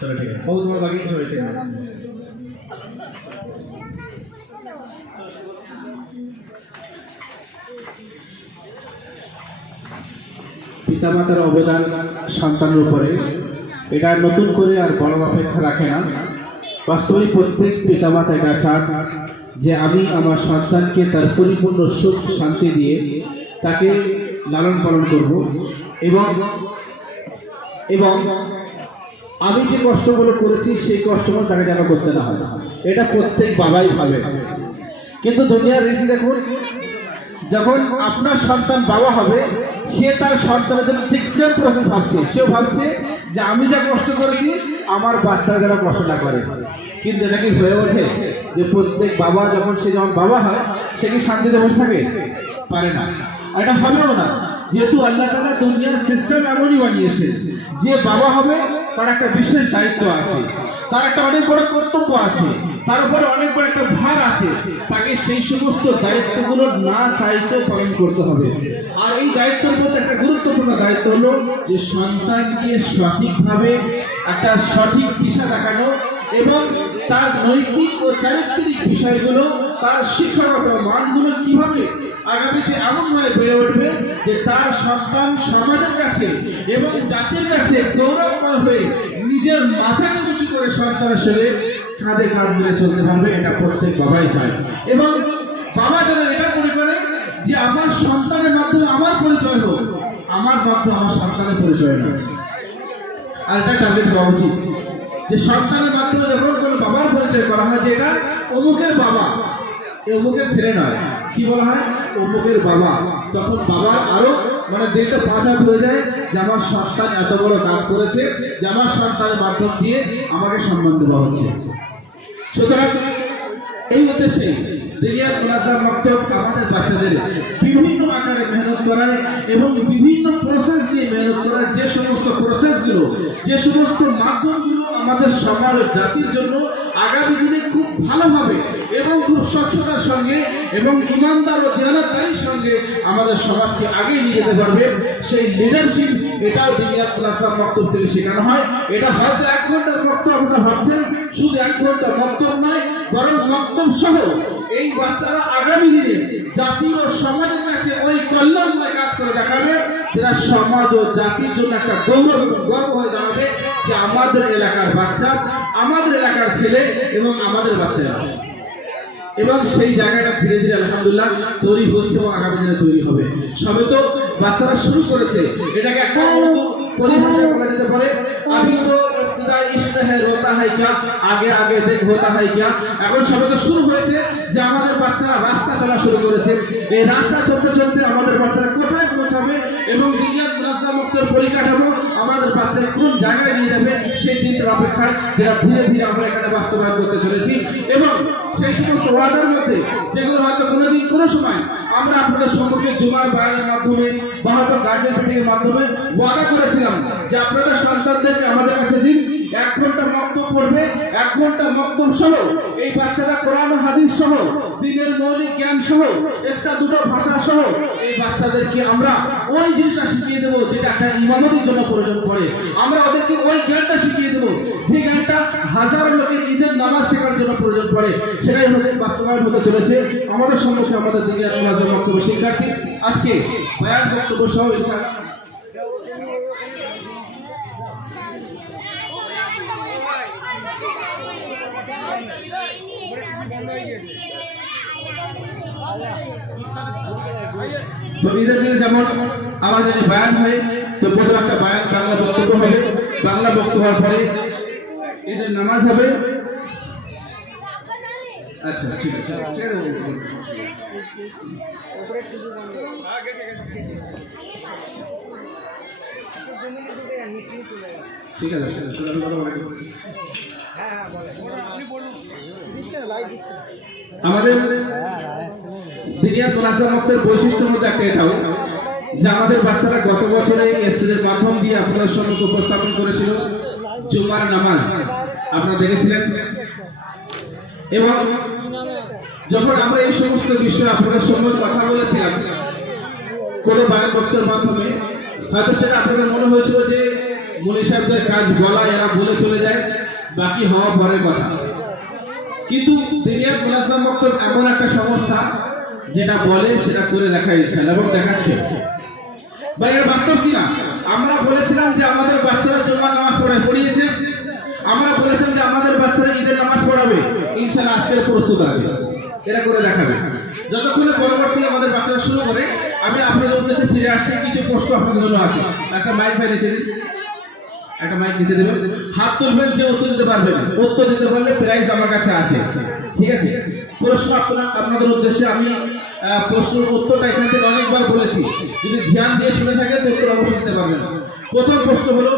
चलो ठीक है, बहुत तुम्हारा बाकी कुछ वैसे পিতামাতার অবদান সন্তানের উপরে এটা নতুন করে আর বড় অপেক্ষা রাখে না। বাস্তবে প্রত্যেক পিতামাতা এটা চান যে আমি আমার সন্তানকে তার পরিপূর্ণ সুখ শান্তি দিয়ে তাকে লালন পালন করব এবং এবং আমি যে কষ্টগুলো করেছি সেই কষ্টগুলো তাকে যেন করতে না হয়, এটা প্রত্যেক বাবাই ভাবে। কিন্তু দুনিয়ার রীতি দেখুন, যখন আপনার সন্তান বাবা হবে সে তার সন্তানের জন্য ঠিক সেম প্রসেস ভাবছে। সেও ভাবছে যে আমি যা কষ্ট করেছি আমার বাচ্চারা যেন কষ্ট না করে। কিন্তু এটা কি হয়ে ওঠে যে প্রত্যেক বাবা যখন বাবা হয় সে কি শান্তিতে বসে থাকে? পারে না, এটা হবেও না। যেহেতু আল্লাহ তাআলা দুনিয়ার সিস্টেম এমনই বানিয়েছে যে বাবা হবে তার একটা বিশেষ দায়িত্ব আছে, তার একটা অনেক বড় কর্তব্য আছে, তার উপরে অনেক বড় একটা ভার আছে। তাকে সেই সমস্ত দায়িত্বগুলো না চাইতেও পালন করতে হবে। আর এই দায়িত্বের মধ্যে একটা গুরুত্বপূর্ণ দায়িত্ব হলো যে সন্তানকে সঠিকভাবে একটা সঠিক দিশা দেখানো এবং তার নৈতিক ও চারিত্রিক বিষয়গুলো, তার শিক্ষাগত মানগুলো কিভাবে আগামীতে এমনভাবে বেড়ে উঠবে যে তার সন্তান সমাজের কাছে এবং জাতির কাছে গৌরবময় হয়ে নিজের মাথাকে উঁচু করে সন্তানের সঙ্গে কাঁধে কাঁধ মিলে চলতে পারবে। এটা প্রত্যেক বাবাই চায় এবং বাবা যেন এটা মনে করে যে আমার সন্তানের মাধ্যমে আমার পরিচয় হোক, আমার মাধ্যমে আমার সন্তানের পরিচয় না। আর এটা টার্গেট হওয়া উচিত যে সন্তানের মাধ্যমে যখন কোনো বাবার পরিচয় করা হয় যে এটা অমুকের বাবা, অমুকের ছেলে নয়, কি বলা হয় অমুকের বাবা, তখন বাবার আরো দিলটা পাঁচাত হয়ে যায় যে আমার সন্তান এত বড় কাজ করেছে, যে আমার সন্তানের মাধ্যম দিয়ে আমাকে সম্মান দেওয়া হচ্ছে। সুতরাং এই উদ্দেশ্যে দিনিয়াত মাদ্রাসা মক্তব আমাদের বাচ্চাদের বিভিন্ন আকারে মেহনত করায় এবং বিভিন্ন প্রসেস দিয়ে মেহনত করায়। যে সমস্ত প্রসেসগুলো, যে সমস্ত মাধ্যমগুলো আমাদের সমাজ ও জাতির জন্য আগামী দিনে খুব ভালোভাবে এবং খুব স্বচ্ছতার সঙ্গে এবং ইমানদার ও দিয়ানতদারির সঙ্গে আমাদের সমাজকে আগে নিয়ে যেতে পারবে, সেই লিডারশিপ এটাও দিনিয়াত মাদ্রাসা মক্তব থেকে শেখানো হয়। এটা হয়তো 1 ঘন্টার মক্তব আপনারা ভাবছেন, শুধু 1 ঘন্টা মক্তব নয়, বরং মক্তব সহ এই বাচ্চারা আগামী দিনে জাতি ও সমাজের কাছে ওই কল্যাণময় কাজ করে দেখাবে যেটা সমাজ ও জাতির জন্য একটা গৌরব এবং গর্ব হয়ে দাঁড়াবে যে আমাদের এলাকার বাচ্চা, আমাদের এলাকার ছেলে এবং আমাদের বাচ্চারা। এবং সেই জায়গাটা ধীরে ধীরে আলহামদুলিল্লাহ তৈরি হচ্ছে এবং আগামী দিনে তৈরি হবে। সবে তো বাচ্চারা শুরু করেছে, এটাকে একটা পরিভাষায় বলা যেতে পারে আমি তো ইশক হ্যায় রোতা হ্যায় কিয়া, আগে আগে দেখ হোতা হ্যায় কিয়া। এখন সবে তো শুরু হয়েছে যে আমাদের বাচ্চারা রাস্তা চলা শুরু করেছে। এই রাস্তা চলতে চলতে আমাদের বাচ্চারা কোথায় পৌঁছাবে এবং দিনিয়াত মাদ্রাসা মক্তবের পরিকাঠামো আমাদের বাচ্চারা কোন জায়গায় নিয়ে যাবে সেই দিনের অপেক্ষায়, যেটা ধীরে ধীরে আমরা এখানে বাস্তবায়ন করতে চলেছি। এবং সেই সমস্ত ওয়াদার মধ্যে যেগুলো হয়তো কোনোদিন কোনো সময় আমরা আপনাদের সম্মুখে জুমার বয়ানের মাধ্যমে বা হয়তো গার্জেন মিটিংয়ের মাধ্যমে ওয়াদা করেছিলাম যে আপনাদের সন্তানদেরকে আমাদের কাছে দিন, 1 ঘন্টা মক্তব পড়বে, 1 ঘন্টা মক্তব সহ এই বাচ্চারা কোরআন ও হাদিস সহ দ্বীনের মৌলিক জ্ঞান সহ এক্সট্রা 2টো ভাষা সহ এই বাচ্চাদেরকে আমরা ওই জিনিসটা শিখিয়ে দেবো যেটা একটা ইমামতির জন্য প্রয়োজন পড়ে। আমরা ওদেরকে ওই জ্ঞানটা শিখিয়ে দেবো যে জ্ঞানটা হাজার লোকের ঈদের নামাজ শেখার জন্য প্রয়োজন পড়ে। সেটাই হচ্ছে বাস্তবায়ন হতে চলেছে আমাদের সম্মুখে আমাদের দিনিয়াত মাদ্রাসা মক্তবের শিক্ষার্থী আজকে বয়ান বক্তব্য সহ ইনশাআল্লাহ তো ঈদের দিনে যেমন আমাদের বয়ান হয়, তো প্রথম একটা বয়ান বাংলা বক্তব্য হবে, বাংলা বক্তব্য হওয়ার পরে ঈদের নামাজ হবে। আচ্ছা ঠিক আছে, ঠিক আছে আমাদের দিনিয়াত মাদ্রাসা মক্তবের বৈশিষ্ট্যের মধ্যে একটা এটাও যে আমাদের বাচ্চারা গত বছরে স্টেজের মাধ্যম দিয়ে আপনাদের সম্মুখে উপস্থাপন করেছিল জুমার নামাজ, আপনারা দেখেছিলেন। এবং যখন আমরা এই সমস্ত বিষয়ে আপনাদের সম্মুখে কথা বলেছিলাম কোনো বাণীপত্রের মাধ্যমে হয়তো সেটা আপনাদের মনে হয়েছিল যে মুনি সাহেবদের কাজ বলা, এরা বলে চলে যায়, বাকি হওয়া পরের কথা। কিন্তু দিনিয়াত মুনাজ্জাম মক্তব এমন একটা সংস্থা যেটা বলে সেটা করে দেখায় ইনশাআল্লাহ, এবং দেখাচ্ছে। ভাই এর বাস্তব কিনা? আমরা বলেছিলাম যে আমাদের বাচ্চারা জুমার নামাজ পড়িয়েছে, আমরা বলেছিলাম যে আমাদের বাচ্চারা ঈদের নামাজ পড়াবে, ইনশাআল্লাহ আজকের প্রস্তুত আছে, এরা করে দেখাবে। যতক্ষণে পরবর্তী আমাদের বাচ্চারা শুরু করে, আমি আপনাদের উদ্দেশ্যে ফিরে আসছি, কিছু প্রশ্ন আপনাদের জন্য আছে। একটা মাইক ভাই নিচে দিন, একটা মাইক নিচে দেবেন, হাত তুলবেন যে উত্তর দিতে পারবেন, উত্তর দিতে পারলে প্রাইজ আমার কাছে আছে, ঠিক আছে? প্রশ্ন আপনাদের উদ্দেশ্যে আমি প্রশ্নের উত্তরটা এখান থেকে অনেকবার বলেছি, যদি ধ্যান দিয়ে শুনে থাকেন তো উত্তর অবশ্যই দিতে পারবেন। প্রথম প্রশ্ন হলো,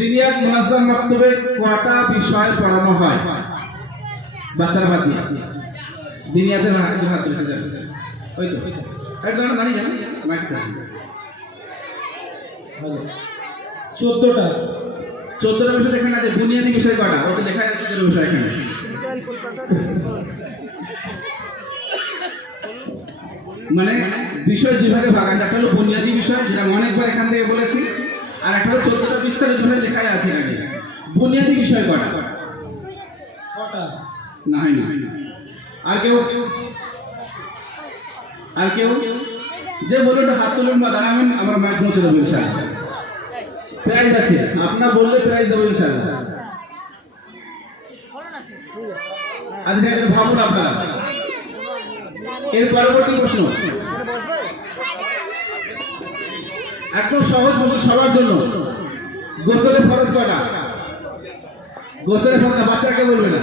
দিনিয়াত মুনাজ্জাম মক্তবে কয়টা বিষয় পড়ানো হয়? বাচ্চারা বাদ দিয়ে দিনিয়াতের হাত তুলেছে, ওই তো একদম দাঁড়িয়ে যান, মাইকটা 14টা বিষয় এখানে আছে। বুনিয়াদী বিষয় কয়টা? ওটা লেখা আছে 14 বিষয় এখানে। মানে বিষয় যেভাবে ভাগ আছে, একটা হলো বুনিয়াদী বিষয়, যেটা অনেকবার এখান থেকে বলেছি, আর একটা হলো 14টা বিস্তারিত ভাবে লেখাই আছে এখানে। বুনিয়াদী বিষয় কয়টা? 6টা। না হয় না। আর কেউ যে বলুন হাত তুলুন বা দাঁড়াবেন, আমরা মাইক পৌঁছে দেবো ইনশাআল্লাহ। প্রাইজ আছে, আপনারা বললে প্রাইজ দেবো ইনশাআল্লাহ। আজকে ভাবুন আপনারা। এর পরবর্তী প্রশ্ন একদম সহজ প্রশ্ন সবার জন্য, গোসলের ফরজ কয়টা? গোসলের ফরজ বাচ্চাকে বলবে না,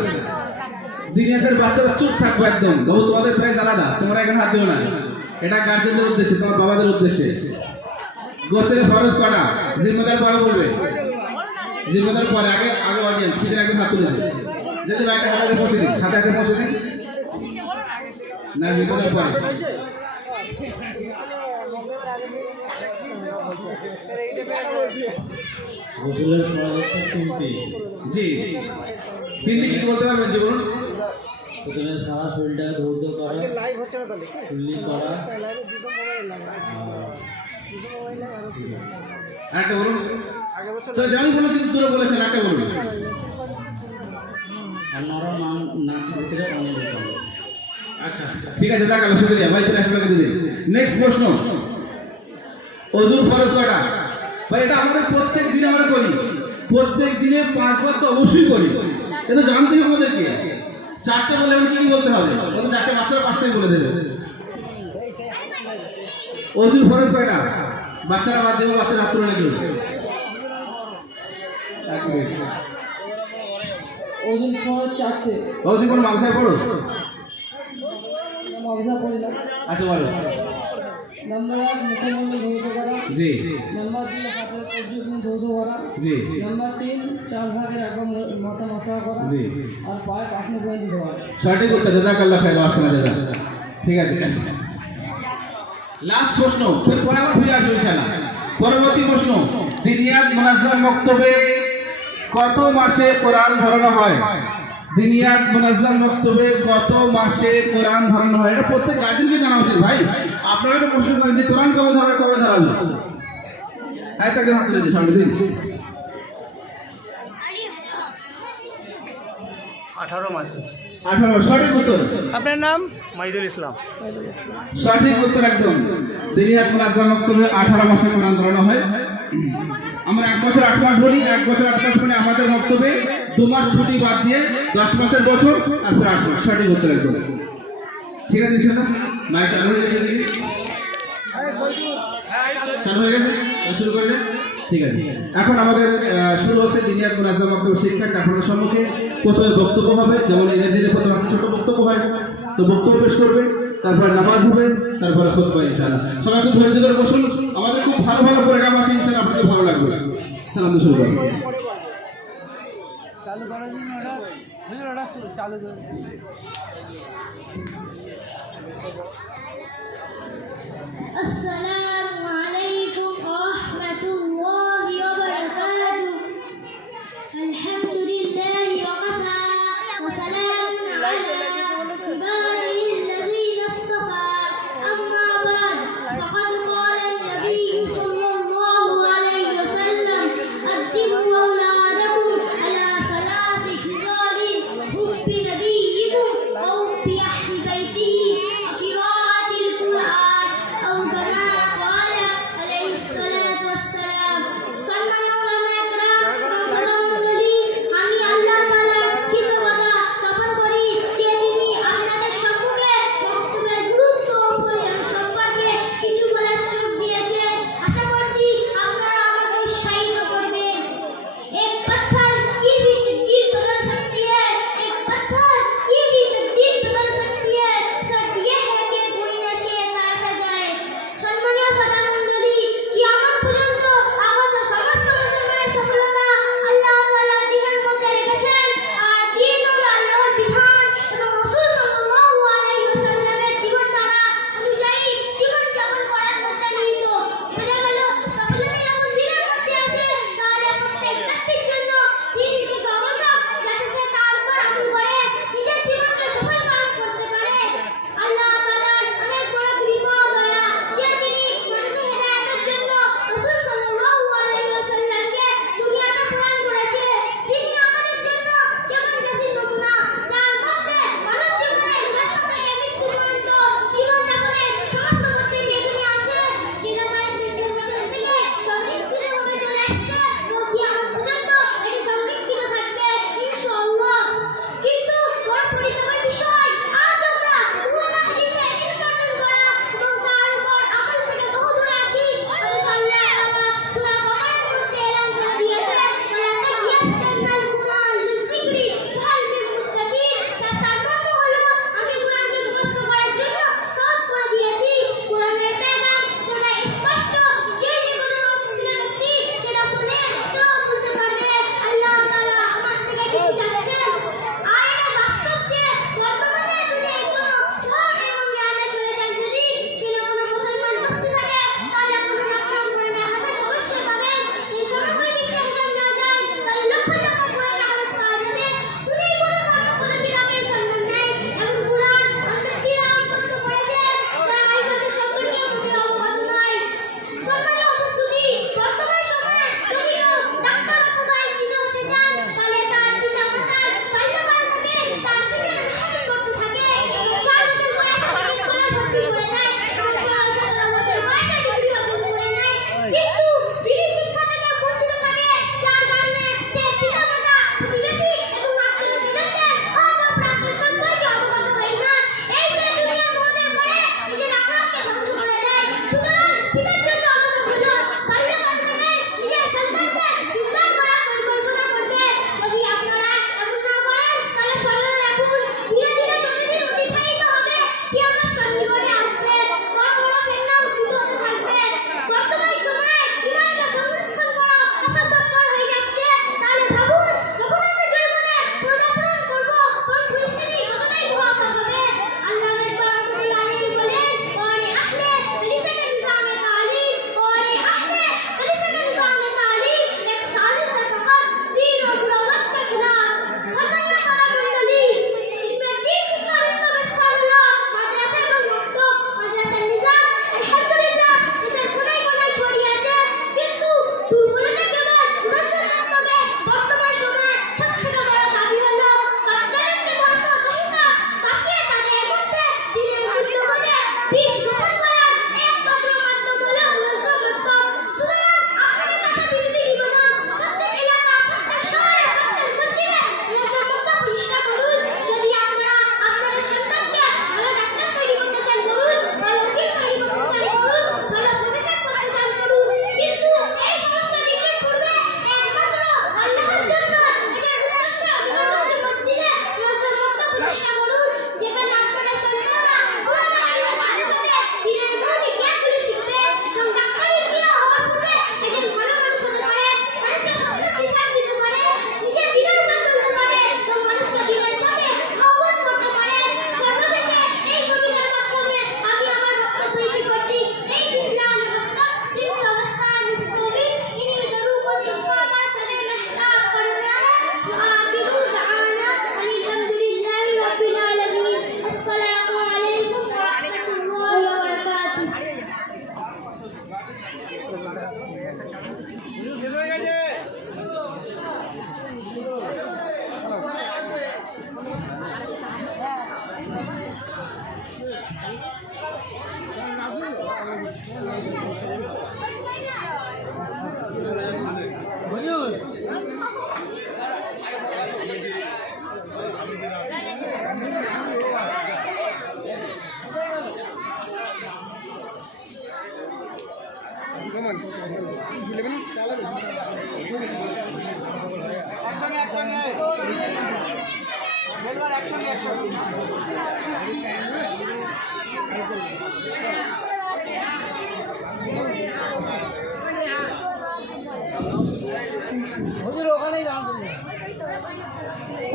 দিনিয়াতের বাচ্চারা চুপ থাকবে একদম। বাবু তোমাদের প্রাইজ আলাদা, তোমরা এখানে হাত দিও না, এটা গার্জেনদের উদ্দেশ্যে, তোমার বাবাদের উদ্দেশ্যে। গোসলের ফরজ কয়টা? জিম্মেদার পরে বলবে, জিম্মেদার পরে, আগে অডিয়েন্স পিছনে একদম হাত তুলেছে, যদি একটা হাতে পৌঁছে দিন, হাতে পৌঁছে দিন না, জিম্মেদার পরে। গোসলের পরামর্শ 3টি। জি, 3টি কি বলতে পারবেন? যে বলুন। প্রথমে সারা শরীরটাকে ধৌত করা, কুল্লি করা, একটা বলুন। জানি বলুন, কিন্তু দূরে বলেছেন, একটা বলুন। আর নরম নাক ভিতরে পানি দিতে হবে। আচ্ছা ঠিক আছে, যাক আল্লাহ শুকরিয়া ভাই, ফিরে আসলে দিন। নেক্সট প্রশ্ন, ওযুর ফরজ কয়টা? ভাই এটা আমাদের প্রত্যেক দিন আমরা করি, প্রত্যেক দিনে 5 বার তো অবশ্যই করি, এটা জানতে হবে আমাদেরকে। 4টে বলে আমি কি বলতে হবে? ওটা 4টে বাচ্চারা 5টাই বলে দেবে। ওযুর ফরজ কয়টা? বাচ্চারা বাদ দেবো, বাচ্চারা হাত তুলে নেবে। ওজন ফরজ 4টে। ওযুর কোন মাংসায় পড়ো? মাবজা পড়ি না। আচ্ছা বলো। নাম্বার 1 মুখমণ্ডল ধৌত করা, জি। নাম্বার 2 হাতের পর্যন্ত ধৌত করা, জি। নাম্বার 3 4 ভাগের একদম মাথা মাসা করা, জি। আর পায়ে পাশে পর্যন্ত ধোয়া। সঠিক উত্তর, জাযাকাল্লাহ খাইর ওয়া আহসানা জাযা। ঠিক আছে, লাস্ট প্রশ্ন, পরে আবার ফিরে আসবো ইনশাআল্লাহ। পরবর্তী প্রশ্ন, দিনিয়াত মুনাজ্জাম মক্তবে কত মাসে কোরআন ধরানো হয়? দিনিয়াত মুনাজ্জাম মক্তবে কত মাসে কোরআন ধরানো হয়? এটা প্রত্যেক গার্জেনকে জানা উচিত ভাই। আপনারা তো প্রশ্ন করেন যে কোরআন কবে ধরাবে, কবে ধরাবে? হ্যাঁ, তাকে হাত তুলেছে সামনে দিন। 18 মাসে। 18 সঠিক উত্তর। আপনার নাম? মাইদুল ইসলাম। সঠিক উত্তর একদম। দিনিয়াত মুনাজ্জাম মক্তবে 18 মাসে কোরআন ধরানো হয়। আমরা 1 বছর 8 মাস বলি, 1 বছর 8 মাস মানে আমাদের মক্তবে 2 মাস ছুটি বাদ দিয়ে 10 মাসের বছর আর 8 মাস। সঠিক উত্তর একদম। ঠিক আছে ইনশাআল্লাহ। মাইক চালু হয়ে গেছে দেখি, চালু হয়ে গেছে, শুরু করে দেন। ঠিক আছে, এখন আমাদের শুরু হচ্ছে দিনিয়াত মুনাজ্জাম মক্তব শিক্ষা। আপনাদের সম্মুখে প্রথমে বক্তব্য হবে, যেমন এদের দিনে প্রথমে একটা ছোট বক্তব্য হয়, তো বক্তব্য পেশ করবে, তারপরে নামাজ হবে, তারপরে খুতবা ইনশাআল্লাহ। সবাই একটু ধৈর্য ধরে বসুন, আমাদের খুব ভালো ভালো প্রোগ্রাম আছে ইনশাআল্লাহ, আপনাদের ভালো লাগবে। সালাম দিয়ে শুরু করুন। চালু করার জন্য ওটা চালু করে। السلام عليكم ورحمة الله وبركاته. الحمد لله وكفى وسلام على عباده الذين اصطفى. أما بعد، فقد قال في أهل بيته وقراءة القرآن أو كما قال عليه الصلاة والسلام সম্মানীয় উলামা একরাম সালামুল্লাহি আমি আল্লাহ তাআলার কৃতজ্ঞতা জ্ঞাপন করি যে তিনি আপনাদের সম্মুখে বক্তব্যের গুরুত্ব ও পরিমাণ সম্পর্কে কিছু বলার সুযোগ দিয়েছেন আশা করছি আপনারা আমাকে উৎসাহিত করবেন एक पत्थर की भी तकदीर बदल सकती है एक पत्थर की भी तकदीर बदल सकती है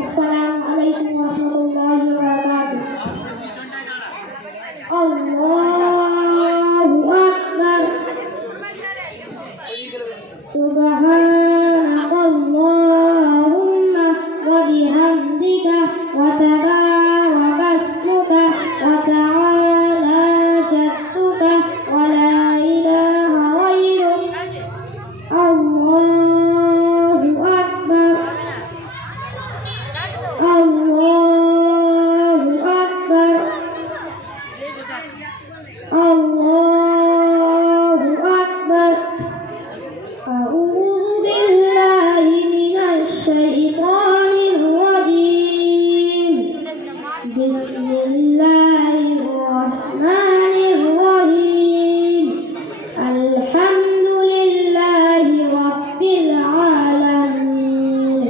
Assalamualaikum warahmatullahi wabarakatuh. Allahu Akbar. Subhanakallahumma wa bihamdika wa tabarakasmuka wa ta'ala jadduka wa la ilaha ghairuk. Allahu Akbar. Allahu Akbar. Allahu Akbar. A'udzu billahi minasy syaithanir rajim. Bismillahirrahmanirrahim. Alhamdulillahi rabbil alamin.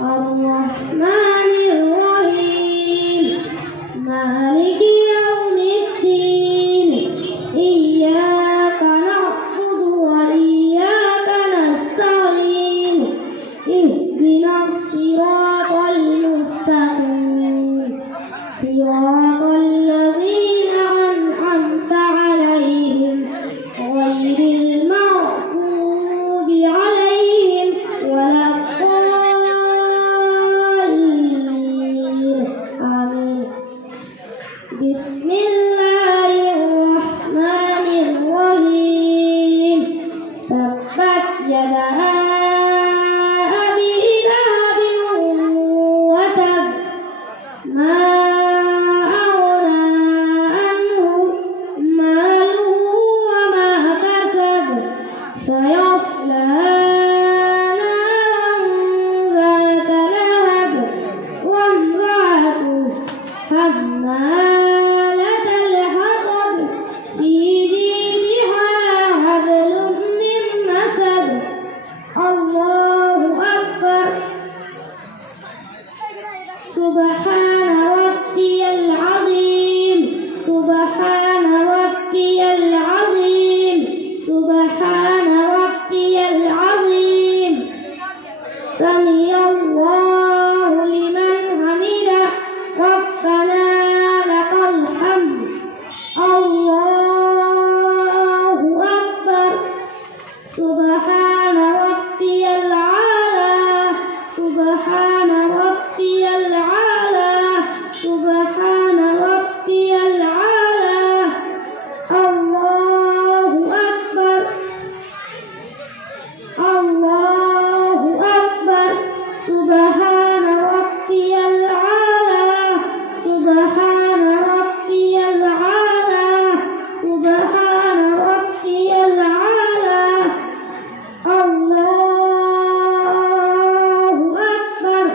Ar-Rahmanir Rahim. Maliki yaumiddin. Iyyaka na'budu wa iyyaka nasta'in. Ihdinas siratal mustaqim. Siratal ladzina an'amta 'alaihim ghairil maghdubi 'alaihim waladdallin. Amin. Bismillahirrahmanirrahim. Tabbat yada abi lahabin wa tab. Ma aghna anhu maluhu wa ma kasab. Sayasla naran dhata lahab wa imra'atuhu hammalatal hatab fi jidha hablum min masad. Allahu Akbar. Subhana rabbiyal azim. Subhana rabbiyal azim. Subhana rabbiyal azim. Sami'allahu liman hamidah. Rabbana lakal hamd. Allahu Akbar. Subhana rabbiyal a'la. Subhana rabbiyal a'la. Subhana rabbiyal a'la. Allahu Akbar. Allahu Akbar. Subhana rabbiyal a'la. Subhana rabbiyal a'la. Subhana rabbiyal a'la. Allahu Akbar.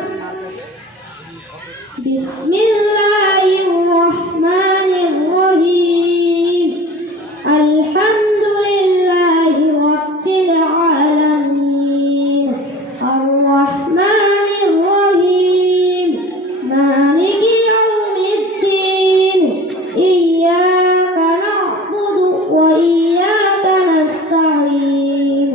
Bismillahirrahmanirrahim. Alhamdulillahi rabbil alamin. Ar-Rahmanir Rahim. Maliki yaumiddin. Iyyaka na'budu wa iyyaka nasta'in.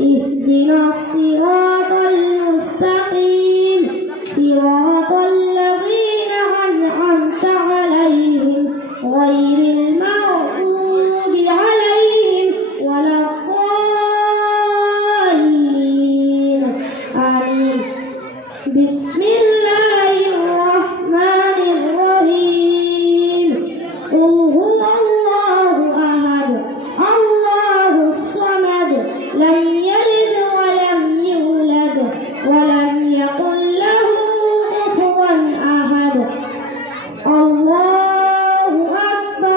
Ihdinas siratal mustaqim. Siratal ladzina an'amta 'alaihim ghairil maghdubi 'alaihim waladdallin. Amin. Bismillahirrahmanirrahim. Qul huwallahu ahad. Allahus samad. Lam yalid wa lam yulad wa lam yakul lahu kufuwan ahad. Allahu Akbar.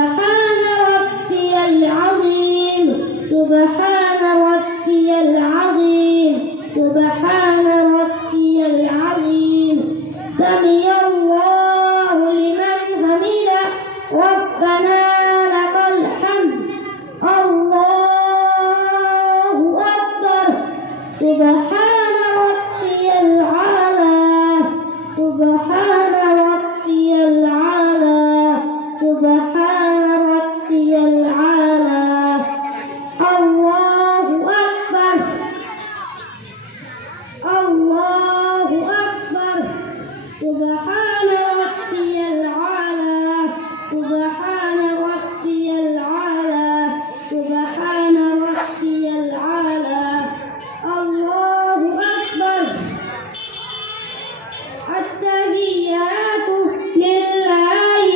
سبحان ربي العظيم سبحان ربي العظيم سبحان ربي العظيم سمع الله لمن حمده ربنا لك الحمد الله أكبر سبحان ربي العلى سبحان ربي العلى سبحان ربي العلى الله أكبر الله أكبر سبحان ربي العلى سبحان ربي العلى سبحان ربي العلى الله أكبر التحيات لله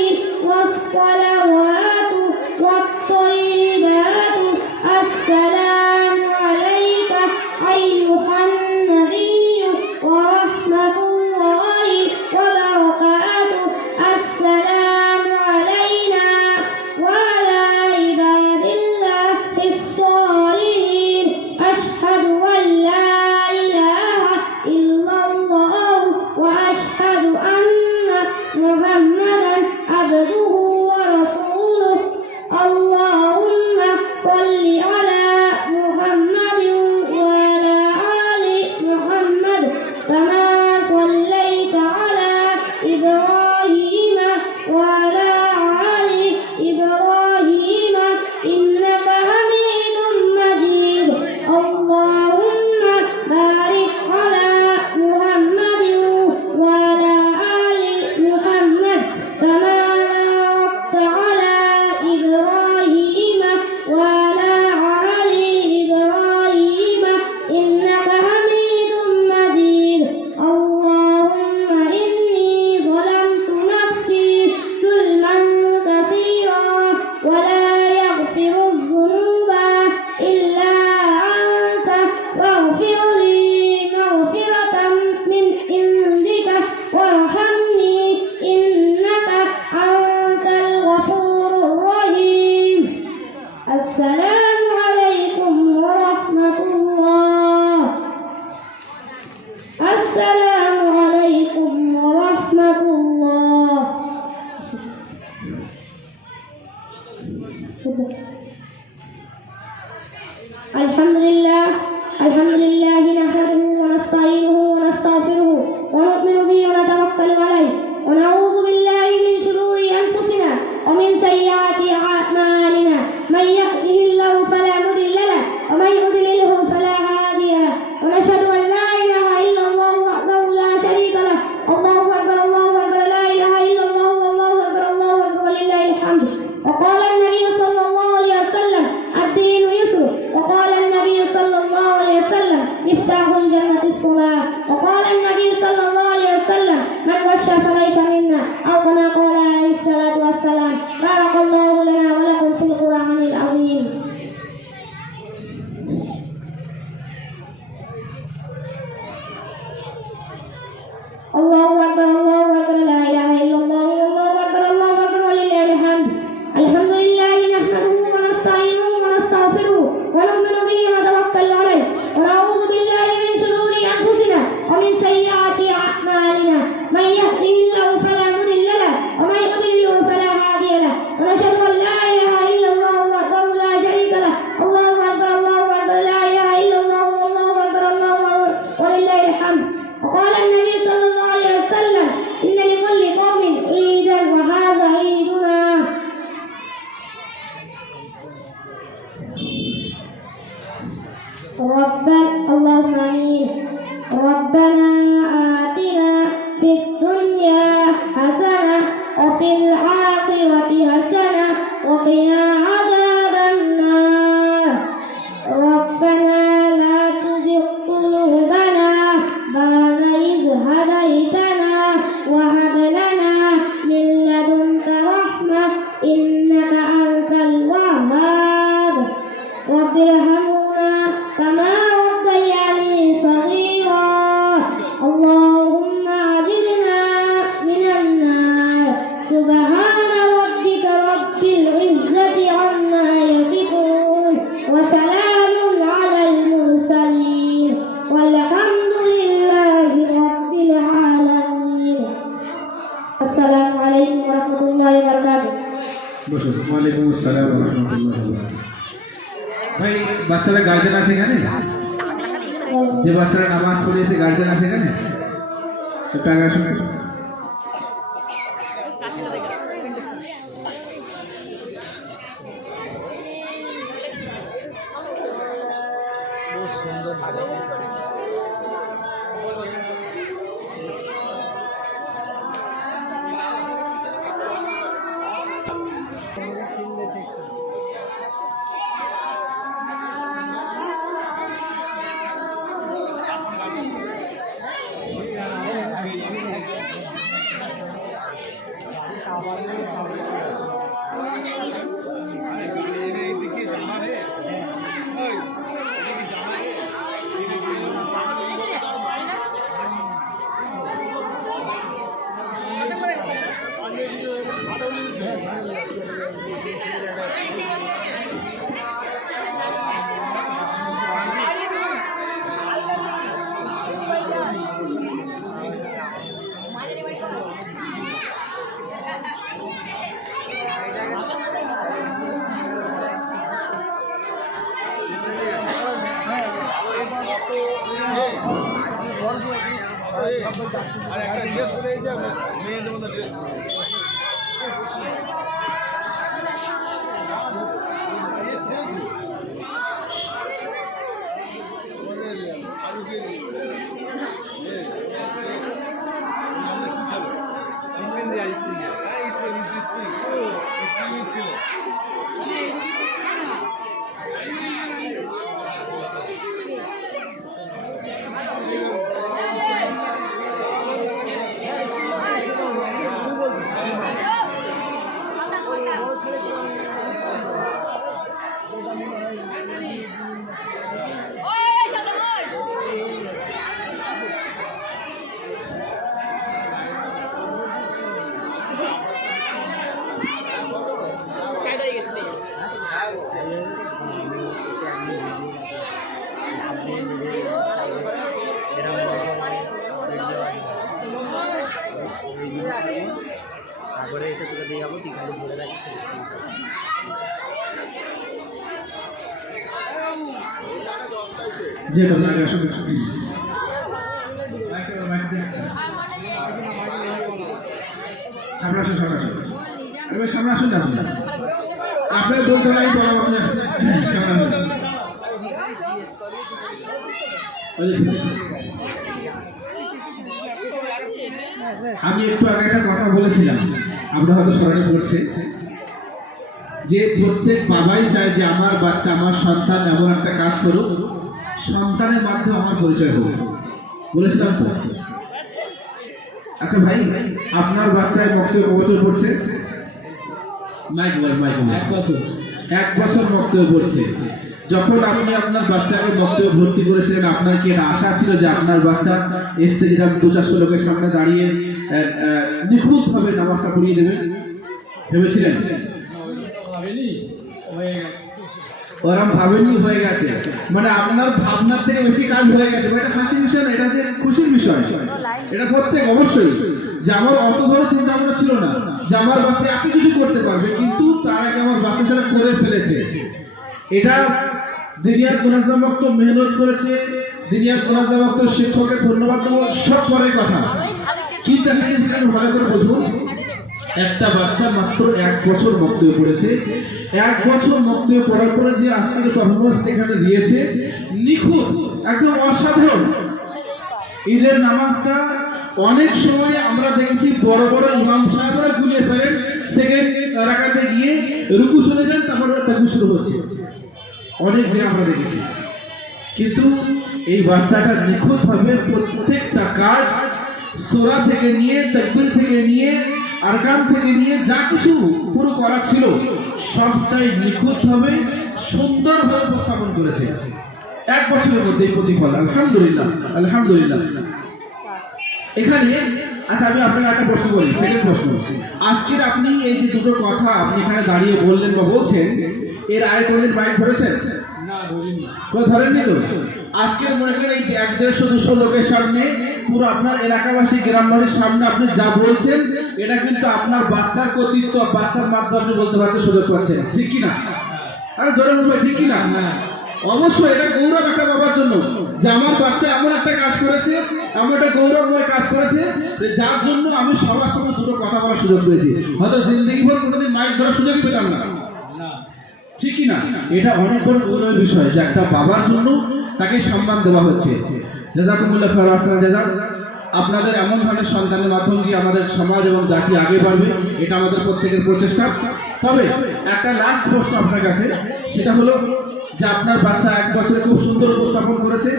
والصلوات والطيبات السلام عليك أيها النبي ورحمة الله وبركاته السلام علينا وعلى عباد الله الصالحين أشهد أن لا إله إلا الله وأشهد أن محمدا عبده ورسوله اللهم صل على محمد وعلى آل محمد كما صليت على إبراهيم وعلى آل إبراهيم إنك حميد مجيد اللهم بارك على محمد وعلى آل محمد كما باركت على إبراهيم وعلى آل إبراهيم إنك حميد مجيد اللهم إني ظلمت نفسي ظلما كثيرا ولا يغفر الذنوب إلا أنت فاغفر لي مغفرة من عندك وارحمني إنك أنت الغفور الرحيم السلام عليكم ورحمة الله السلام عليكم ورحمة الله الحمد لله نحمده ونستعينه ونستغفره ونؤمن به ونتوكل عليه ونعوذ بالله من شرور أنفسنا ومن سيئات أعمالنا من يهده الله فلا مضل له ومن يضلله فلا هادي له ونشهد أن لا إله إلا الله وحده لا شريك له الله أكبر لا إله إلا الله والله أكبر ولله الحمد وقال النبي صلى الله عليه وسلم الدين يسر وقال النبي صلى الله عليه وسلم مفتاح الجنة الصلاة وقال النبي صلى الله عليه وسلم من غش فليس منا أو كما قال عليه الصلاة والسلام بارك الله لنا ولكم في القرآن العظيم الله أكبر لا إله إلا الله والله أكبر ولله الحمد الحمد لله نحمده ونستعينه ونستغفره ونؤمن به ونتوكل عليه ونعوذ بالله من شرور أنفسنا ومن سيئات أعمالنا من يهده الله فلا مضل له ومن يضلل فلا هادي له ونشهد أن لا إله إلا الله وحده لا شريك له الله أكبر لا إله إلا الله والله أكبر ولله الحمد وقال النبي صلى الله عليه وسلم إن لكل قوم عيدا وهذا عيدنا اللهم آمين ربنا آتنا في الدنيا حسنة وفي الآخرة حسنة وقنا عذاب النار ربنا لا تزغ قلوبنا بعد إذ هديتنا وهب لنا من لدنك رحمة إنك أنت الوهاب رب ارحمنا كما ربياني صغيرا اللهم أجرنا من النار سبحان ربك رب العزة আসসালাম ওয়া রাহমাতুল্লাহি ওয়া বারাকাতুহু। ভাই বাচ্চারা guardian আছে এখানে? যে বাচ্চারা নামাজ পড়িয়েছে গার্জেন আছে এখানে? একটু আগে আসুন। তারপরে এসে তোকে দিয়ে যাবো, তুই খালি বলে রাখিস। যে কথা আগে আসুন। সামনে আসুন, সামনে আসুন। এবার সামনে আসুন না আপনি। আপনার বলতে নাই বলা আপনি সামনে আসুন। আমি একটু আগে একটা কথা বলেছিলাম, আমরা হয়তো স্মরণে পড়ছে, যে প্রত্যেক বাবাই চায় যে আমার বাচ্চা, আমার সন্তান এমন একটা কাজ করুক, সন্তানের মাধ্যমে আমার পরিচয় হোক। বলেছিলাম তো? আচ্ছা ভাই, আপনার বাচ্চায় বক্তব্য বছর পড়ছে? মাইক বল, মাইক বল। 1 বছর। 1 বছর বক্তব্য পড়ছে। যখন আপনি আপনার বাচ্চাকে বক্তব্য ভর্তি করেছিলেন, আপনার কি এটা আশা ছিল যে আপনার বাচ্চা স্টেজে যেমন 200-400 লোকের সামনে দাঁড়িয়ে নিখুঁতভাবে নামাজটা পড়িয়ে দেবে? ভেবেছিলেন? ওরম ভাবেননি, হয়ে গেছে। মানে আপনার ভাবনার থেকে বেশি কাজ হয়ে গেছে। এটা হাসির বিষয় না, এটা হচ্ছে খুশির বিষয়। এটা প্রত্যেক অবশ্যই যে আমার অত ধরো চিন্তা ভাবনা ছিল না যে আমার বাচ্চা এত কিছু করতে পারবে, কিন্তু তার আগে আমার বাচ্চা সেটা করে ফেলেছে। এটা দিনিয়ার মুনাজাম বক্ত মেহনত করেছে, দিনিয়ার মুনাজাম বক্ত শিক্ষকের ধন্যবাদ দেবো, সব পরের কথা। কিন্তু একটা জিনিস ভালো করে বুঝুন, একটা বাচ্চা মাত্র 1 বছর বক্তব্য পড়েছে। 1 বছর বক্তব্য পড়ার পরে যে আজকের পারফরমেন্স এখানে দিয়েছে, নিখুঁত, একদম অসাধারণ। ঈদের নামাজটা অনেক সময় আমরা দেখেছি বড় বড় ইমাম সাহেবরা গুলিয়ে ফেলেন, সেকেন্ড রাকাতে গিয়ে রুকু চলে যান, তারপরে তাকবীর শুরু হচ্ছে। অনেক জায়গায় আমরা দেখেছি। কিন্তু এই বাচ্চাটা নিখুঁতভাবে প্রত্যেকটা কাজ, সূরা থেকে নিয়ে, তাকবীর থেকে নিয়ে, আরকান থেকে নিয়ে যা কিছু পুরো করা ছিল, সবটাই নিখুঁতভাবে সুন্দরভাবে উপস্থাপন করেছে। 1 বছরের মধ্যে প্রতিফল। আলহামদুলিল্লাহ, আলহামদুলিল্লাহ। এখানে আচ্ছা, আমি আপনাকে একটা প্রশ্ন করি, সেকেন্ড প্রশ্ন। আজকের আপনি এই যে দুটো কথা আপনি এখানে দাঁড়িয়ে বললেন বা বলছেন, এর আগে কোনদিন বাইক ধরেছেন? না, ধরিনি। ধরেননি তো? আজকের মনে করেন এই 100-150 লোকের সামনে পুরো আপনার এলাকাবাসী গ্রামবাসীর সামনে আপনি যা বলছেন এটা কিন্তু আপনার বাচ্চার কর্তৃত্ব, বাচ্চার মাধ্যমে আপনি বলতে পারছেন, সুযোগ পাচ্ছেন, ঠিক কি না? আরে জোরে বলবে, ঠিক কি না? অবশ্যই এটা গৌরব একটা বাবার জন্য যে আমার বাচ্চা এমন একটা কাজ করেছে, এমন একটা গৌরবময় কাজ করেছে যে যার জন্য আমি সবার সঙ্গে দুটো কথা বলার সুযোগ পেয়েছি। হয়তো জিন্দগি ভর কোনোদিন মাইক ধরার সুযোগই পেতাম না, ঠিক কি না? এটা অনেক বড় গৌরবের বিষয় যে একটা বাবার জন্য তাকে সম্মান দেওয়া হচ্ছে। জাযাকুমুল্লাহ খাইরান হাসানাত জাযা। আপনাদের এমন ধরনের সন্তানের মাধ্যম দিয়ে আমাদের সমাজ এবং জাতি আগে বাড়বে, এটা আমাদের প্রত্যেকের প্রচেষ্টা। তবে একটা লাস্ট প্রশ্ন আপনার কাছে, সেটা হলো যে আপনার বাচ্চা 1 বছরে খুব সুন্দর উপস্থাপন করেছে,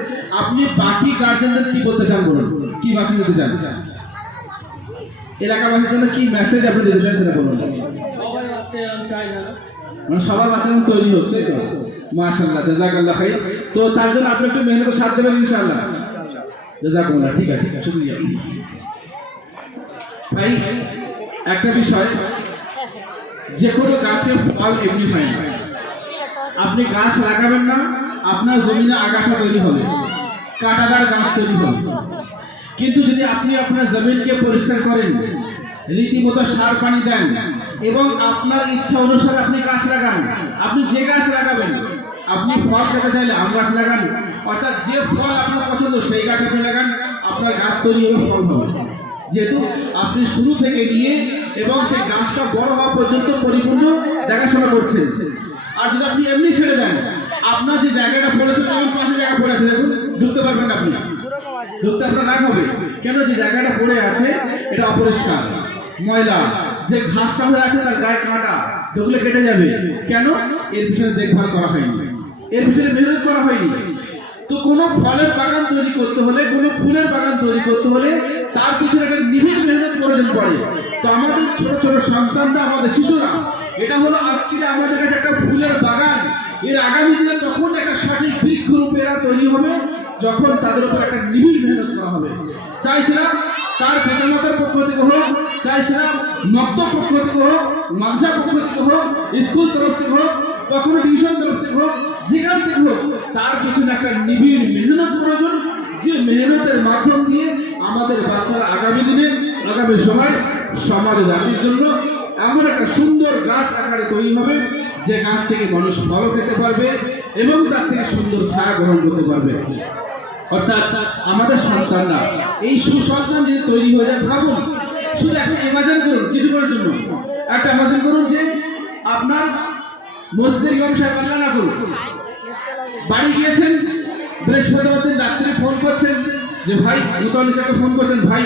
আপনি বাকি গার্জেনদের কি বলতে চান বলুন, কি মেসেজ দিতে চান? এলাকাবাসীর জন্য কি মেসেজ আপনি দিতে চান সেটা বলুন। সবাই বাচ্চা এরকম চায় না, মানে সবার বাচ্চা তৈরি হচ্ছে তো, মাশাআল্লাহ, জাযাকাল্লাহ খাইর। তো তার জন্য আপনি একটু মেহনতের সাথ দেবেন ইনশাআল্লাহ। জাযাকুমুল্লাহ, ঠিক আছে, শুকরিয়া ভাই। একটা বিষয়, যে কোনো গাছে ফল এমনি হয় না। আপনি গাছ লাগাবেন না, আপনার জমিনে আগাছা তৈরি হবে, কাঁটাদার গাছ তৈরি হবে। কিন্তু যদি আপনি আপনার জমিনকে পরিষ্কার করেন, রীতিমতো সার পানি দেন এবং আপনার ইচ্ছা অনুসারে আপনি গাছ লাগান, আপনি যে গাছ লাগাবেন, আপনি ফল খেতে চাইলে আম গাছ লাগান, অর্থাৎ যে ফল আপনার পছন্দ সেই গাছ আপনি লাগান, আপনার গাছ তৈরি হবে, ফল হবে। যেহেতু আপনি শুরু থেকে নিয়ে এবং সেই গাছটা বড় হওয়া পর্যন্ত পরিপূর্ণ দেখাশোনা করছেন। আর যদি আপনি এমনি ছেড়ে দেন, আপনার যে জায়গাটা পড়েছে তেমন পাশে জায়গা পড়ে আছে, দেখুন ঢুকতে পারবেন আপনি, ঢুকতে আপনার রাগ হবে। কেন? যে জায়গাটা পড়ে আছে এটা অপরিষ্কার, ময়লা, যে ঘাসটা হয়ে আছে তার গায়ে কাঁটা, ঢুকলে কেটে যাবে। কেন? এর পিছনে দেখভাল করা হয়নি, এর পিছনে মেহনত করা হয়নি। তো কোনো ফলের বাগান তৈরি করতে হলে, কোনো ফুলের বাগান তৈরি করতে হলে তার পিছনে একটা নিবিড় মেহনত প্রয়োজন পড়ে। তো আমাদের ছোট ছোট সন্তানরা, আমাদের শিশুরা, এটা হলো আজকে আমাদের কাছে একটা ফুলের বাগান। এর আগামী দিনে তখন একটা সঠিক বৃক্ষরূপে এরা তৈরি হবে যখন তাদের উপর একটা নিবিড় মেহনত করা হবে। চাই সেটা তার পিতামাতার পক্ষ থেকে হোক, চাই সেটা মক্তব পক্ষ থেকে হোক, মাদ্রাসা পক্ষ থেকে হোক, স্কুল তরফ থেকে হোক, কখনো টিউশন তরফ থেকে হোক, যেখান থেকে হোক, তার পিছনে একটা নিবিড় মেহনত প্রয়োজন, যে মেহনতের মাধ্যম দিয়ে আমাদের বাচ্চারা আগামী দিনে, আগামী সময় সমাজ জাতির জন্য এমন একটা সুন্দর গাছ আকারে তৈরি হবে যে গাছ থেকে মানুষ ফল খেতে পারবে এবং তার থেকে সুন্দর ছায়া গ্রহণ করতে পারবে। অর্থাৎ আমাদের সন্তানরা এই সুসন্তান যদি তৈরি হয়ে যায়, ভাবুন, শুধু এখন ইমাজিন করুন, কিছু করার জন্য একটা ইমাজিন করুন যে আপনার মসজিদের ইমাম সাহেব, আল্লাহ না করুন, বাড়ি গিয়েছেন, বৃহস্পতিবার দিন রাত্রে ফোন করছেন যে ভাই, মুতাওয়াল্লি সাহেবকে ফোন করছেন, ভাই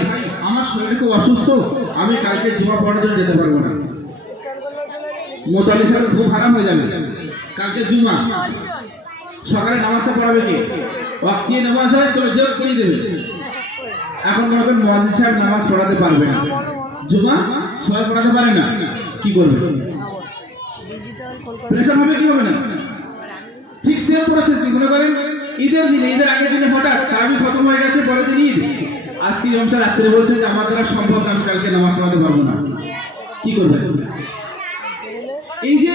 আমার শরীর খুব অসুস্থ, আমি কালকে জুমা পড়ার জন্য যেতে পারবো না। মুতাওয়াল্লি সাহেব খুব হারাম হয়ে যাবে, কালকে জুমা, সকালে নামাজটা পড়াবে কে? ওয়াক্তি নামাজ হয়, চলো জোর করিয়ে দেবে। এখন মনে করেন মুয়াজ্জিন সাহেব নামাজ পড়াতে পারবে না, জুমা সবাই পড়াতে পারে না, কি করবে? প্রেশার হবে কি হবে না? ঠিক সেম প্রসেস। মনে করেন ঈদের দিনে, ঈদের আগের দিনে হঠাৎ তারাবি খতম হয়ে গেছে, পরের দিন ঈদ, আজকে ইমাম সাহেব রাত্রে বলছেন যে আমার দ্বারা সম্ভব না, আমি কালকে নামাজ পড়াতে পারবো না, কি করবেন? এই যে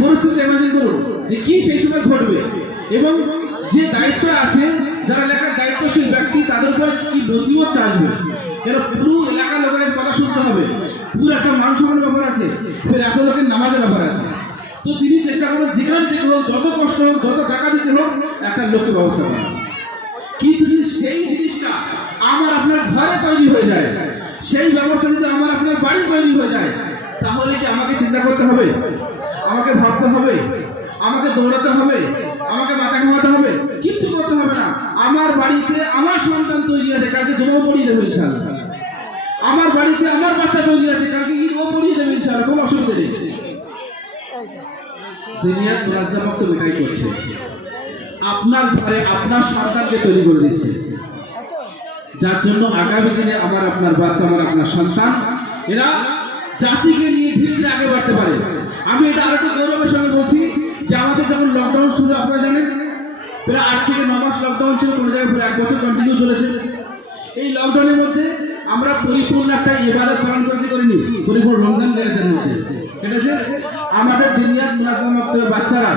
পরিস্থিতি ইমাজিন করুন যে কি সেই সময় ঘটবে এবং যে দায়িত্ব আছে, যারা এলাকার দায়িত্বশীল ব্যক্তি, তাদের উপর কি মুসিবতটা আসবে। এরা পুরো এলাকার লোকের কথা শুনতে হবে, পুরো একটা মান সম্মানের ব্যাপার আছে, ফের এত লোকের নামাজের ব্যাপার আছে। তো তিনি চেষ্টা করেন যেখান থেকে হোক, যত কষ্ট হোক, যত টাকা দিতে হোক, একটা লোকের ব্যবস্থা করেন। কি যদি সেই জিনিসটা আমার আপনার ঘরে তৈরি হয়ে যায়, সেই ব্যবস্থা যদি আমার আপনার বাড়ি তৈরি হয়ে যায়, তাহলে কি আমাকে চিন্তা করতে হবে, আমাকে ভাবতে হবে, আমাকে দৌড়াতে হবে, আমাকে মাথা ঘামাতে হবে? কিচ্ছু করতে হবে না। আমার বাড়িতে আমার সন্তান তৈরি আছে, কালকে জমা পড়িয়ে দেবে ইনশাআল্লাহ। আমার বাড়িতে আমার বাচ্চা তৈরি আছে, কালকে ঈদও পড়িয়ে দেবে ইনশাআল্লাহ, কোনো অসুবিধা নেই। দুনিয়ার মুনাজ্জামত তো এটাই করছে, আপনার ঘরে আপনার সন্তানকে তৈরি করে দিচ্ছে, যার জন্য আগামী দিনে আমার আপনার বাচ্চা, আমার আপনার সন্তান, এরা জাতিকে নিয়ে ধীরে ধীরে আগে বাড়তে পারে। আমি এটা আরেকটু গৌরবের সঙ্গে বলছি যে আমাদের যখন লকডাউন শুরু, আপনারা জানেন প্রায় 8 থেকে 9 মাস লকডাউন ছিল, কোনো জায়গায় প্রায় 1 বছর কন্টিনিউ চলেছে। এই লকডাউনের মধ্যে আমরা পরিপূর্ণ একটা ইবাদত পালন করিনি, পরিপূর্ণ রমজান গেছেন মধ্যে, ঠিক আছে? আমাদের দুনিয়ার মুনাজ্জামত বাচ্চারা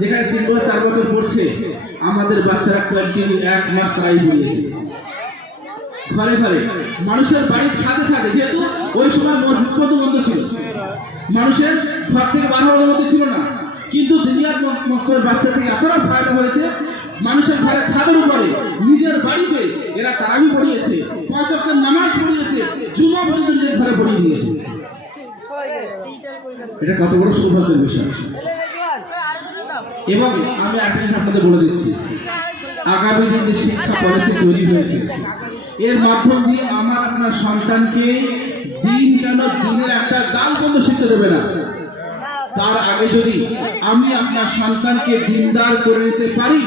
যেখানে 3 বছর 4 বছর পড়ছে, আমাদের বাচ্চারা কন্টিনিউ 1 মাস তারাই বলেছে। ঘরে ঘরে, মানুষের বাড়ির ছাদে ছাদে, যেহেতু ওই সময় মসজিদ কত বন্ধ ছিল, মানুষের ঘর থেকে বার হওয়ার মতো ছিল না, কিন্তু দুনিয়ার মক্কের বাচ্চা থেকে এতটা ফায়দা হয়েছে, মানুষের ঘরের ছাদের উপরে নিজের বাড়িতে এরা তারাবি পড়িয়েছে, 5 ওয়াক্তের নামাজ পড়িয়েছে, জুমা পর্যন্ত নিজের ঘরে পড়িয়ে দিয়েছে। এটা কত বড় সৌভাগ্যের বিষয়। এবং আমি একটা জিনিস আপনাদের বলে দিচ্ছি, আগামী দিন যে শিক্ষা পলিসি তৈরি হয়েছে, এর মাধ্যম দিয়ে আমার আপনার সন্তানকে দিন কেন দিনের একটা গান বন্ধ শিখতে দেবে না। তার আগে যদি আমি আপনার সন্তানকে দিনদার করে নিতে পারি,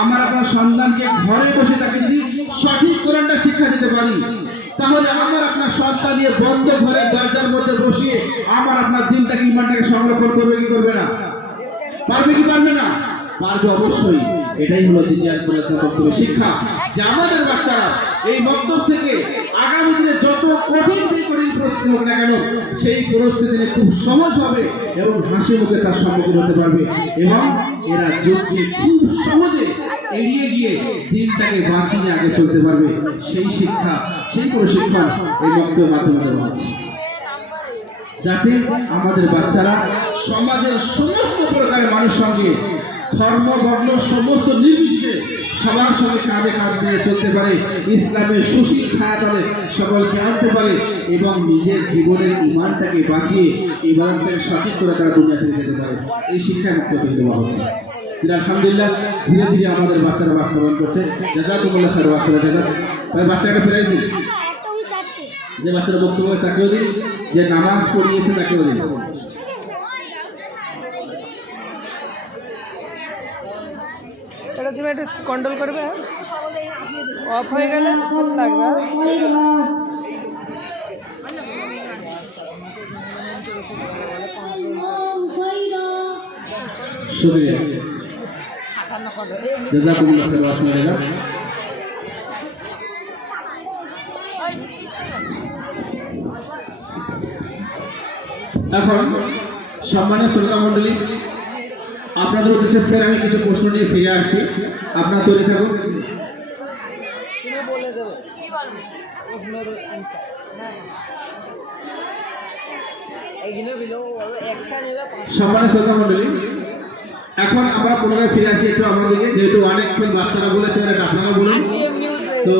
আমার আপনার সন্তানকে ঘরে বসে তাকে যদি সঠিক কোরআনটা শিক্ষা দিতে পারি, তাহলে আমার আপনার সন্তান নিয়ে বন্ধ ঘরে দরজার মধ্যে বসিয়ে আমার আপনার দিনটাকে ইমানটাকে সংরক্ষণ করবে কি করবে না? পারবে কি পারবে না? পারবে অবশ্যই। এটাই হলো দিনজাল পড়াশোনা করতে শিক্ষা, যে আমাদের বাচ্চারা এই মক্তব থেকে আগামী দিনে যত কঠিন থেকে কঠিন পরিস্থিতি হোক না কেন, সেই পরিস্থিতি খুব সহজভাবে এবং হাসি মুখে তার সম্মুখীন হতে পারবে, এবং এরা যুগকে খুব সহজে এড়িয়ে গিয়ে দিনটাকে বাঁচিয়ে আগে চলতে পারবে। সেই শিক্ষা, সেই প্রশিক্ষণ এই মক্তবের মাধ্যমে দেওয়া হচ্ছে, যাতে আমাদের বাচ্চারা সমাজের সমস্ত প্রকারের মানুষ সঙ্গে, ধর্ম বর্ণ সমস্ত নির্বিশেষে সবার সঙ্গে কাঁধে কাঁধ দিয়ে চলতে পারে, ইসলামের সুশীল ছায়াতলে সকলকে আনতে পারে, এবং নিজের জীবনের ইমানটাকে বাঁচিয়ে ইবাদতটাকে সঠিক করে তারা দুনিয়া থেকে যেতে পারে। এই শিক্ষা মুক্তকে দেওয়া হচ্ছে। আলহামদুলিল্লাহ, ধীরে ধীরে আমাদের বাচ্চারা বাস্তবায়ন করছে। জাযাকুমুল্লাহ খাইর ওয়া সালাম। ভাই বাচ্চাকে ফেরাই দিন, যে বাচ্চারা বক্তব্য তাকেও দিন, যে নামাজ পড়িয়েছে তাকেও দিন। এটা তুমি একটু কন্ট্রোল করবে, অফ হয়ে গেলে লাগবে। শুকরিয়া, জাযাকুমুল্লাহ খাইর ওয়া সালাম। এখন সম্মানীয় শ্রোতা মণ্ডলী, আপনাদের উদ্দেশ্যে ফের আমি কিছু প্রশ্ন নিয়ে ফিরে আসছি, আপনারা তৈরি থাকুন। সম্মানীয় শ্রোতা মণ্ডলী, এখন আমরা পুনরায় ফিরে আসি একটু আমাদেরকে, যেহেতু অনেকক্ষণ বাচ্চারা বলেছেন, আপনারা বলুন তো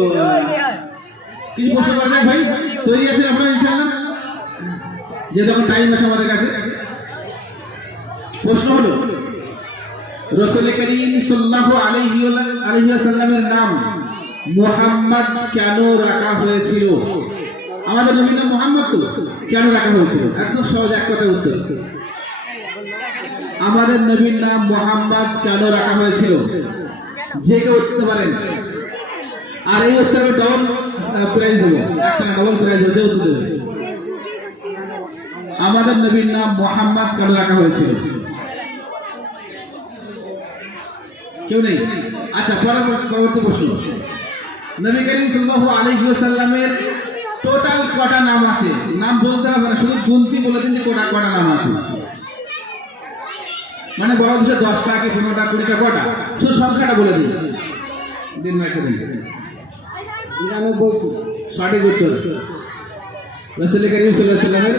কি প্রশ্ন করবেন ভাই? তৈরি আছেন আপনারা ইনশাআল্লাহ? যে তখন টাইম আছে আমাদের কাছে। প্রশ্ন হলো, রাসূল করিম সাল্লাল্লাহু আলাইহি ওয়াসাল্লামের নাম মুহাম্মদ কেন রাখা হয়েছিল? আমাদের নবীর নাম মুহাম্মদ, তো কেন রাখা হয়েছিল? একদম সহজ এক কথায় উত্তর। আমাদের নবীর নাম মুহাম্মদ কেন রাখা হয়েছিল? যে কেউ উত্তর পারেন, আর এই উত্তরে ডবল প্রাইজ দেবো, একটা ডবল প্রাইজ হচ্ছে উত্তর দেবে। আমাদের নবীর নাম মুহাম্মদ কেন রাখা হয়েছিল? কেউ নেই? আচ্ছা, পরবর্তী প্রশ্ন, নবী করিম সাল্লাল্লাহু আলাইহি ওয়াসাল্লামের টোটাল কটা নাম আছে? নাম বলতে হবে না, শুধু গুনতি বলে দিন যে কটা নাম আছে। মানে বড় বিষয় 10টা কি 15টা 20টা কটা, শুধু সংখ্যাটা বলে দিন। দিন মাইকে দিন। 99 সঠিক উত্তর। রাসূল করিম সাল্লাল্লাহু আলাইহি ওয়াসাল্লামের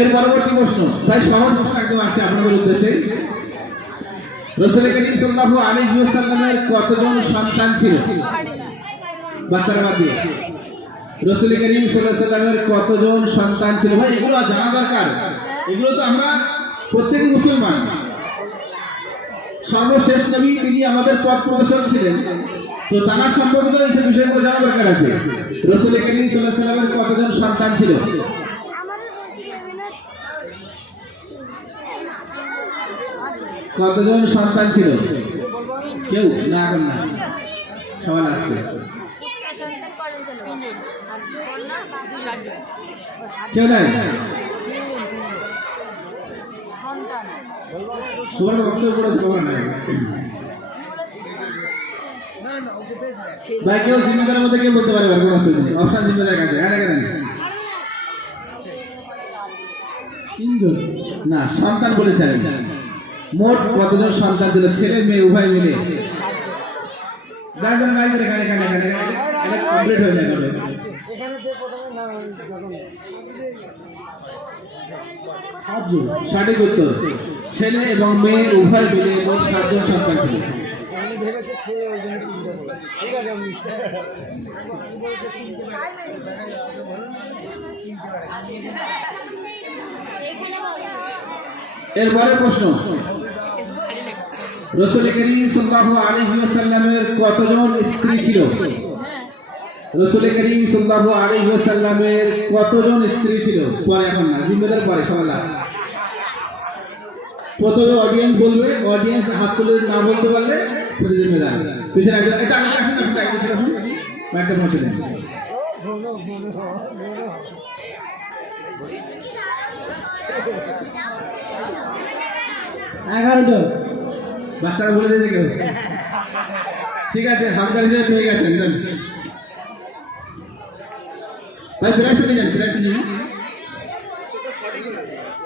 এর পরবর্তী প্রশ্ন, ভাই সহজ প্রশ্ন একদম আসছে আপনাদের উদ্দেশ্যে। রাসূল করিম সাল্লাল্লাহু আলাইহি ওয়াসাল্লামের কতজন সন্তান ছিল? বাচ্চারা বাদ দিয়ে রাসূল করিম সাল্লাল্লাহু আলাইহি ওয়াসাল্লামের কতজন সন্তান ছিল? ভাই এগুলো জানা দরকার, এগুলো তো আমরা প্রত্যেক মুসলমান। সর্বশেষ নবী তিনি আমাদের পথ প্রদর্শক ছিলেন, তো তার সম্পর্কিত এই বিষয়গুলো জানা দরকার আছে। রাসূল করিম সাল্লাল্লাহু আলাইহি ওয়াসাল্লামের কতজন সন্তান ছিল? কতজন সন্তান ছিল? কেউ না, এখন না, সবাই আসছে। কেউ নাই? সবার বক্তব্য করেছে, খবর নাই ভাই। কেউ জিম্মেদারের মধ্যে কেউ বলতে পারে, কোনো অসুবিধা নেই, অপশন জিম্মেদারের কাছে। আর এখানে 3 জন। না, সন্তান বলেছেন। মোট কতজন সন্তান ছিল, ছেলে মেয়ে উভয় মিলে? দাঁড়ান ভাই, এখানে এখানে এখানে এটা কমপ্লিট হয়ে যায়। সঠিক উত্তর, ছেলে এবং মেয়ে উভয় মিলে মোট 7 জন সন্তান ছিল। এরপরে প্রশ্ন, রাসূল করিম সাল্লাল্লাহু আলাইহি ওয়াসাল্লামের কতজন স্ত্রী ছিল? রাসূল করিম সাল্লাল্লাহু আলাইহি ওয়াসাল্লামের কতজন স্ত্রী ছিল? পরে, এখন না, জিম্মেদার পরে, সবাই লাস্ট। প্রথমে অডিয়েন্স বলবে, অডিয়েন্স হাত তুলে না বলতে পারলে পরে জিম্মেদার। পিছনে একজন, এটা আগে আসুন, আপনি আগে আসুন, একটা পৌঁছে দেন। বাচ্চারা বলে দিয়েছে কেউ? ঠিক আছে, হালকার হিসেবে পেয়ে গেছেন। ভাই প্রাইজ নিয়ে যান, প্রাইজ নিয়ে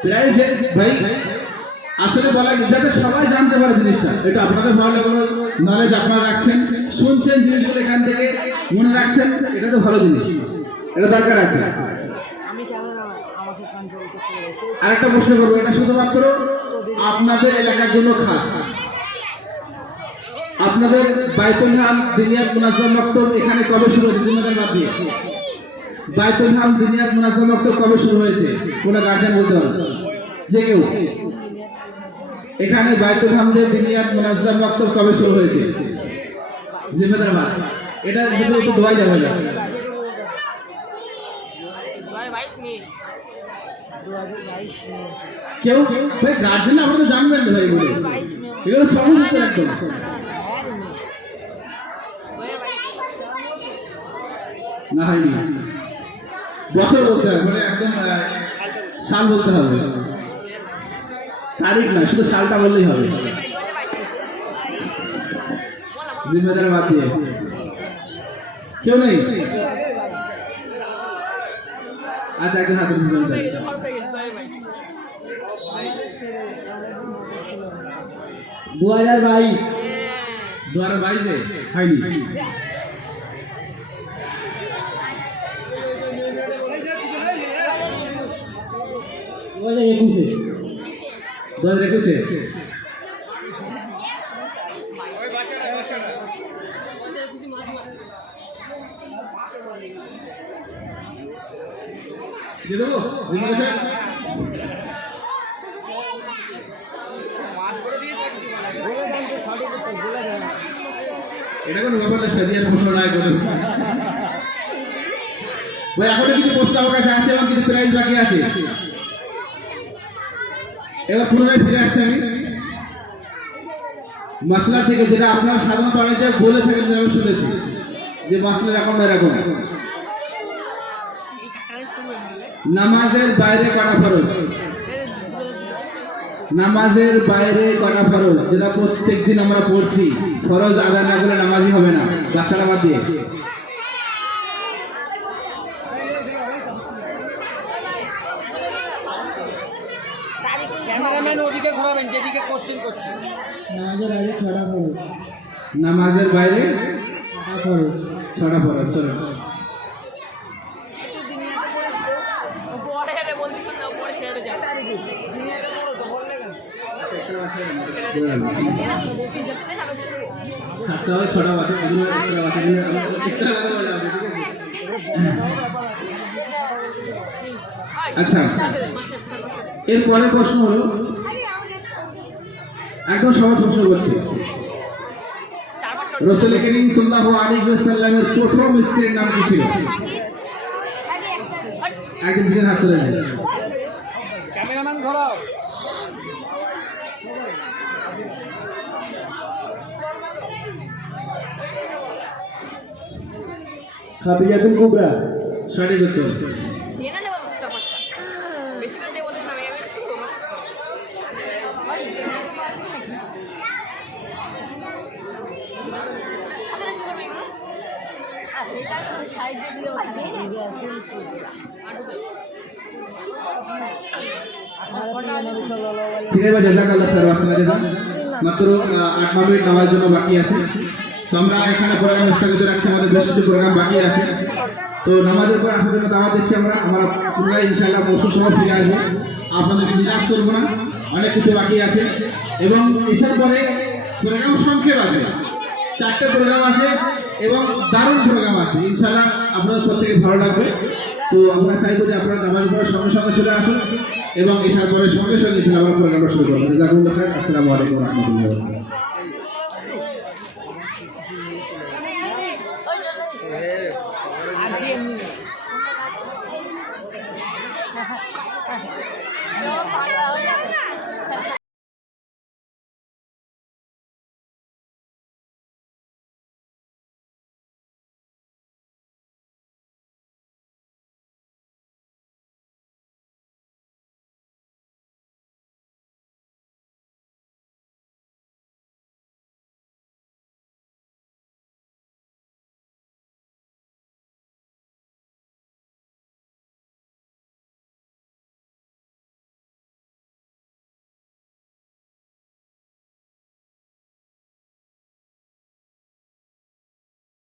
প্রাইজ ভাই আসলে বলা যাতে সবাই জানতে পারে জিনিসটা। এটা আপনাদের ভালো লাগলো, নলেজ আপনারা রাখছেন, শুনছেন জিনিসগুলো এখান থেকে মনে রাখছেন, এটা তো ভালো জিনিস, এটা দরকার আছে। আরেকটা প্রশ্ন করবো, এটা শুধুমাত্র আপনাদের এলাকার জন্য খাস। আপনাদের বাইতুল হাম দিনিয়াত মুনাজ্জাম মাকতাব এখানে কবে শুরু হয়েছে? জিম্মেদার বাদ দিয়ে বাইতুল হাম দিনিয়াত মুনাজ্জাম মাকতাব কবে শুরু হয়েছে? কোন গার্জিয়ান বলতে পারবে? যে কেউ? এখানে বাইতুল হামদের দিনিয়াত মুনাজ্জাম মাকতাব কবে শুরু হয়েছে? জিম্মেদার বাদ। এটা যদি একটু দোয়াই যাবে না, কেউ ভাই গার্জেন আপনারা জানবেন না ভাই, এগুলো এগুলো সহজ উত্তর একদম। না হয়নি, বছর বলতে হবে, মানে একদম সাল বলতে হবে, তারিখ না, শুধু সালটা বললেই হবে। জিম্মেদার বাদ দিয়ে কেউ নেই? আচ্ছা, একজন হাতে 2022 2022-এ হয়নি। একুশে 2021-এ দিয়ে দেবো। এটা কোনো ব্যাপার না, শরিয়ার প্রশ্ন নয় কোনো। ভাই এখনো কিছু প্রশ্ন আমার কাছে আছে এবং কিছু প্রাইজ বাকি আছে। এবার পুনরায় ফিরে আসছি আমি মাসলা থেকে, যেটা আপনার সাধারণত অনেকে বলে থাকেন, যেটা আমি শুনেছি যে মাসলা এরকম এরকম। নামাজের বাইরে কটা ফরজ? নামাজের বাইরে কটা ফরজ, যেটা প্রত্যেকদিন আমরা পড়ছি, ফরজ আদায় না করলে নামাজই হবে না, বাচ্চারা বাদ দিয়ে। ক্যামেরাম্যান ওদিকে ঘোরাবেন যেদিকে কোশ্চেন করছি। নামাজের বাইরে 6টা ফরজ। নামাজের বাইরে 6টা ফরজ। 6টা ফরজ। চলো আচ্ছা, এরপরে প্রশ্ন হলো, একদম সহজ প্রশ্ন করছি। রাসূল করিম সাল্লাল্লাহু আলাইহি ওয়াসাল্লামের প্রথম স্ত্রীর নাম কি ছিল? একজন দিনের হাত তুলে দেন। ক্যামেরাম্যান ঘোরাও। খাদিজাতুল কুবরা। সঠিক উত্তর। ঠিক আছে, জাযাকাল্লাহ খাইর ওয়া সাল্লাম। মাত্র 8 মিনিট নামার জন্য বাকি আছে। তো আমরা এখানে প্রোগ্রাম স্থগিত রাখছি, আমাদের বেশ কিছু প্রোগ্রাম বাকি আছে। তো নামাজের পর আপনাদের জন্য দাওয়াত দিচ্ছি আমরা পুনরায় ইনশাআল্লাহ মৌসুম সময় ফিরে আসবো। আপনাদেরকে নিরাশ করবো না, অনেক কিছু বাকি আছে। এবং এসব পরে প্রোগ্রাম সংক্ষেপ আছে, 4টে প্রোগ্রাম আছে এবং দারুণ প্রোগ্রাম আছে। ইনশাআল্লাহ আপনাদের প্রত্যেকে ভালো লাগবে। তো আমরা চাইবো যে আপনারা নামাজ পড়ার সঙ্গে সঙ্গে চলে আসুন এবং এসার পরে সঙ্গে সঙ্গে ইনশাআল্লাহ আমরা প্রোগ্রামটা শুরু করবো। জাযাকুমুল্লাহ খাইর। আসসালামু আলাইকুম ওয়া রাহমাতুল্লাহি ওয়া বারাকাতুহু।